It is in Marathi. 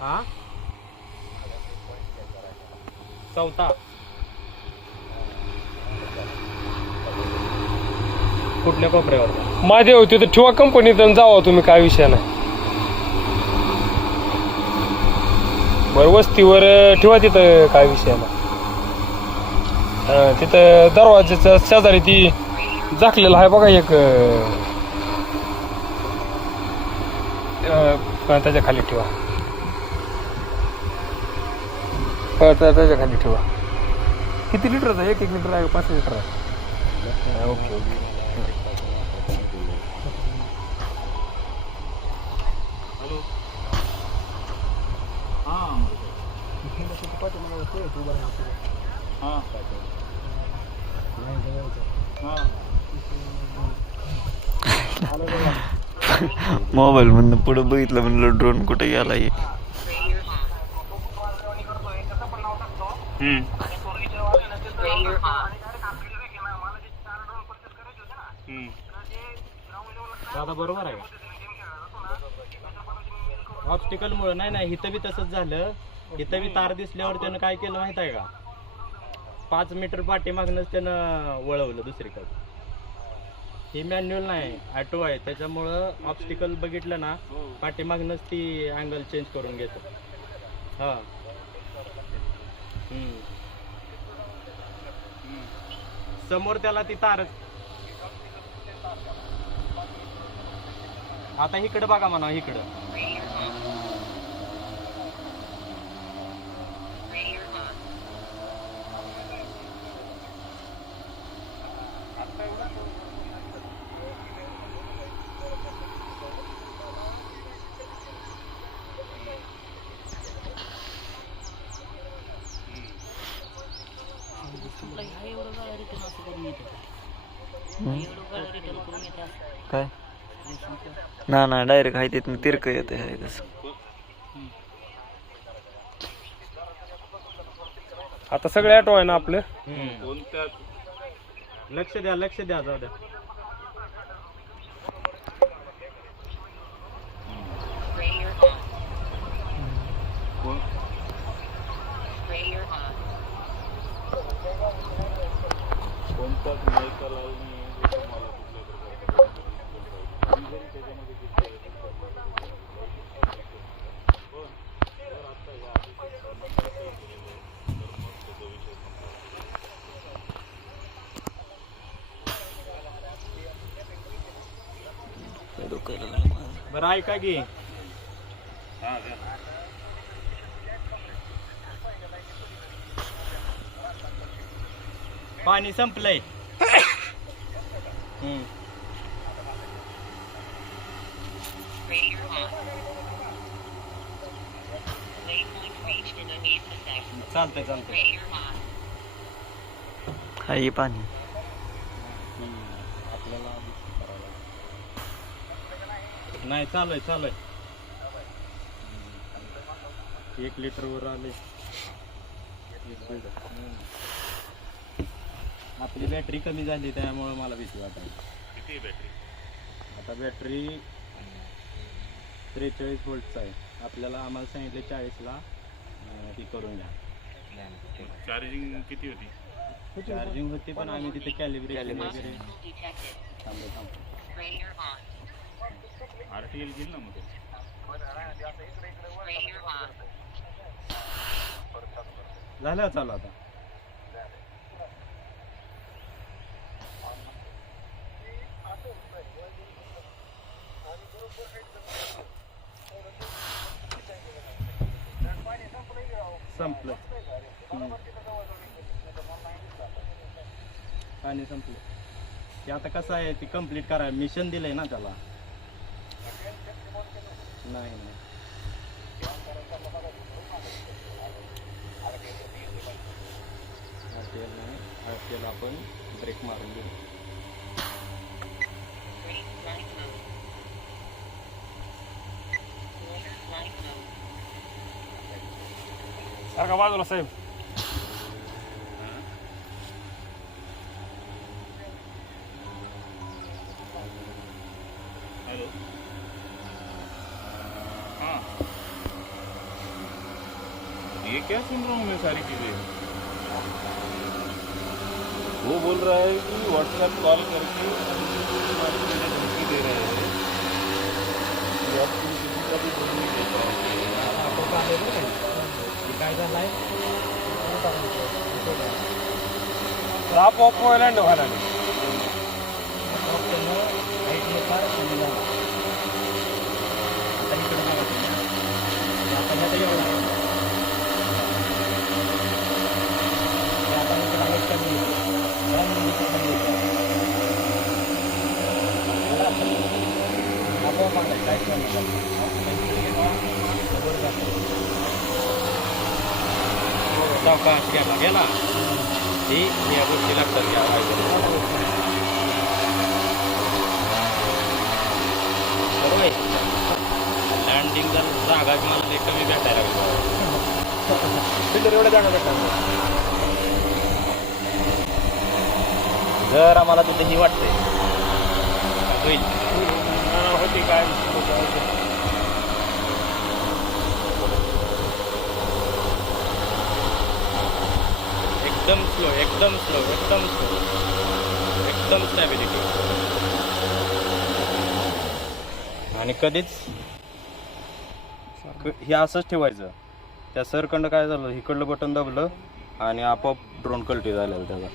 हा चौथा कुठल्या कोपऱ्यावर महादेव तिथं ठेवा कंपनीत जावा तुम्ही, काय विषय नाही. बरं वस्तीवर ठेवा तिथं, काय विषय नाही. तिथं दरवाजाच्या शेजारी ती झाकलेलं आहे बघा एक, त्याच्या खाली ठेवा. त्याच्या खाली ठेवा. किती लिटरचा आहे? 1 लिटर आहे, 5 लिटर आहे? Okay okay. मोबाईल मधनं पुढे बघितलं, म्हणलं ड्रोन कुठे गेलाय. दादा बरोबर आहे. ऑब्स्टिकल मुळे नाही इथं बी तसंच झालं. इथं बी तार दिसल्यावर त्यानं काय केलं माहित आहे का, 5 मीटर पाठीमागनंच त्यानं वळवलं दुसरीकडे. ही मॅन्युअल नाही, ऑटो आहे, त्याच्यामुळं ऑब्स्टिकल बघितलं ना पाठीमागनंच ती अँगल चेंज करून घेतो. हा समोर त्याला ती तार. आता इकडं बघा म्हणा, इकडं काय ना डायरेक्ट आहे तिथून तिरक येते आहे तसं. आता सगळे ऑटो आहे ना आपलं. लक्ष द्या जाऊ द्या. बरं ऐका की, पाणी संपलंय. चालतंय हाय पाणी. नाही चालू आहे. 1 लिटर वर आले. आपली बॅटरी कमी झाली त्यामुळे मला भीती वाटली. किती बॅटरी? आता बॅटरी 43 व्होल्टचा आहे. आम्हाला सांगितले 40ला ती करून घ्या. चार्जिंग किती होती? चार्जिंग होती, पण आम्ही तिथे कॅलिब्रेशन वगैरे थांबतो. RTL घेईल ना मग. झालं चालू आता. संपलं पाणी संपलं. ते आता कसं आहे, ते कम्प्लीट करा, मिशन दिलंय ना त्याला. नाही RTL आपण ब्रेक मारून घेऊ. सारखा बाजूला साहेब. हॅलो. हां ये क्या सुन रहा हूँ मैं सारी चीजें? वो बोल रहा है कि व्हाट्सएप कॉल करके तुम्हारी मुझे धमकी दे रहे हैं कि अब तुम किसी का भी फोन नहीं देता है. काय झालाय आपोआप व्हायला व्हायला लागले. सावकाश घ्यायला गेला ही या गोष्टी लागतात घ्यावा बरोबर. लँडिंग जर जागा मला लई कमी भेटायला लागली फिल्टर एवढ्या जागा भेटणार. जर आम्हाला तिथे ही वाटते होईल होती काय एकदम स्लो एकदम स्लो एकदम स्लो एकदम स्टॅबिलिटी. आणि कधीच हे असंच ठेवायचं. त्या सरकडं काय झालं इकडलं बटन दाबलं आणि आपोआप ड्रोन कल्टी झालेलं त्याचा.